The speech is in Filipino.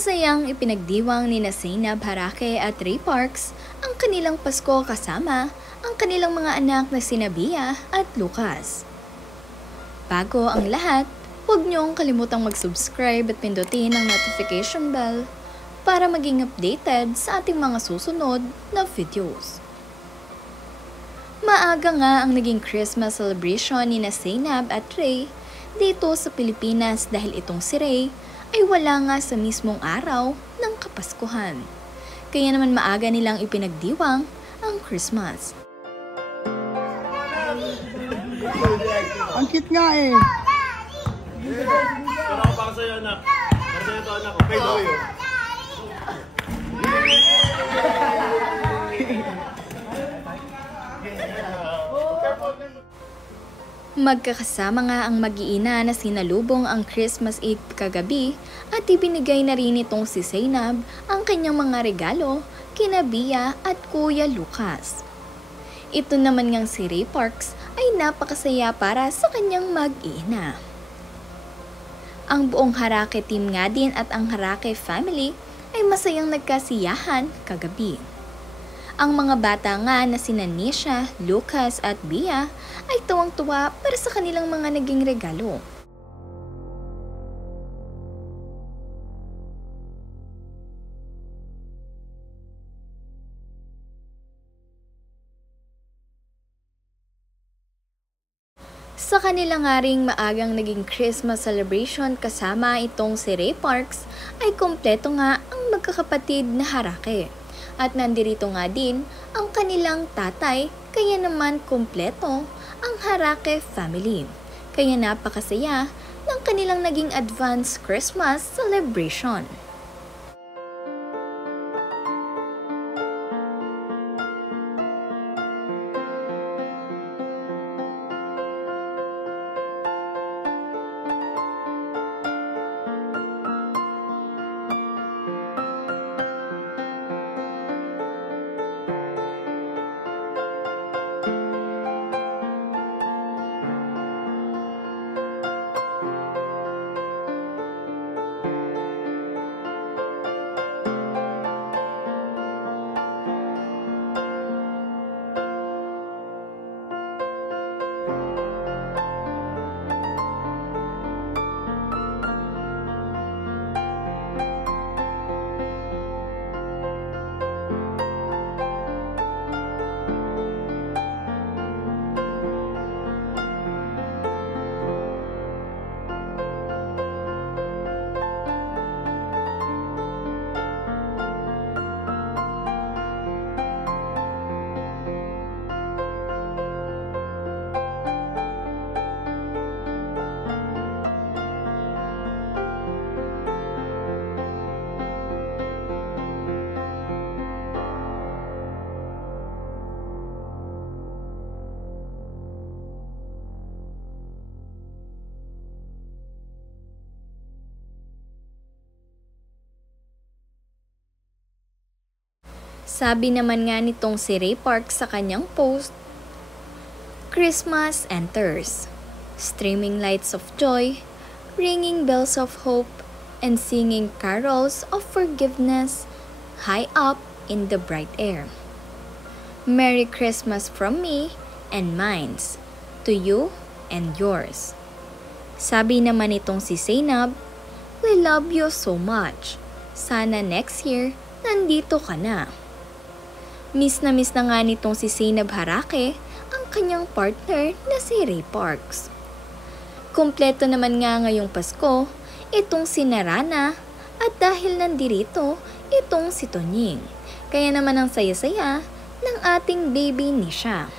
Masayang ipinagdiwang ni Zainab Harake at Ray Parks ang kanilang Pasko kasama ang kanilang mga anak na sina Bia at Lucas. Bago ang lahat, huwag niyong kalimutang mag-subscribe at pindutin ang notification bell para maging updated sa ating mga susunod na videos. Maaga nga ang naging Christmas celebration ni Zainab at Ray dito sa Pilipinas dahil itong si Ray ay wala nga sa mismong araw ng Kapaskuhan. Kaya naman maaga nilang ipinagdiwang ang Christmas. Ang cute nga eh. Pero ako para sa'yo, anak. Para sa'yo ito, anak. Okay, daw yun. Magkakasama nga ang mag-iina na sinalubong ang Christmas Eve kagabi at ibinigay na rin itong si Zainab ang kanyang mga regalo kina Bia at Kuya Lucas. Ito naman ngang si Ray Parks ay napakasaya para sa kanyang mag-iina. Ang buong Harake team nga din at ang Harake family ay masayang nagkasiyahan kagabi. Ang mga bata nga na sina Nisha, Lucas at Bia ay tuwang-tuwa para sa kanilang mga naging regalo. Sa kanila nga ring maagang naging Christmas celebration kasama itong si Ray Parks ay kompleto nga ang magkakapatid na Harake. At nandirito nga din ang kanilang tatay, kaya naman kompleto ang Harake family. Kaya napakasaya ng kanilang naging advanced Christmas celebration. Sabi naman nga nitong si Ray Parks sa kanyang post, Christmas enters, streaming lights of joy, ringing bells of hope, and singing carols of forgiveness high up in the bright air. Merry Christmas from me and mines, to you and yours. Sabi naman nitong si Zainab, we love you so much. Sana next year, nandito ka na. Miss na nga nitong si Zainab Harake ang kanyang partner na si Ray Parks. Kompleto naman nga ngayong Pasko itong si Narana at dahil nandirito itong si Tonying. Kaya naman ang saya-saya ng ating baby Nisha.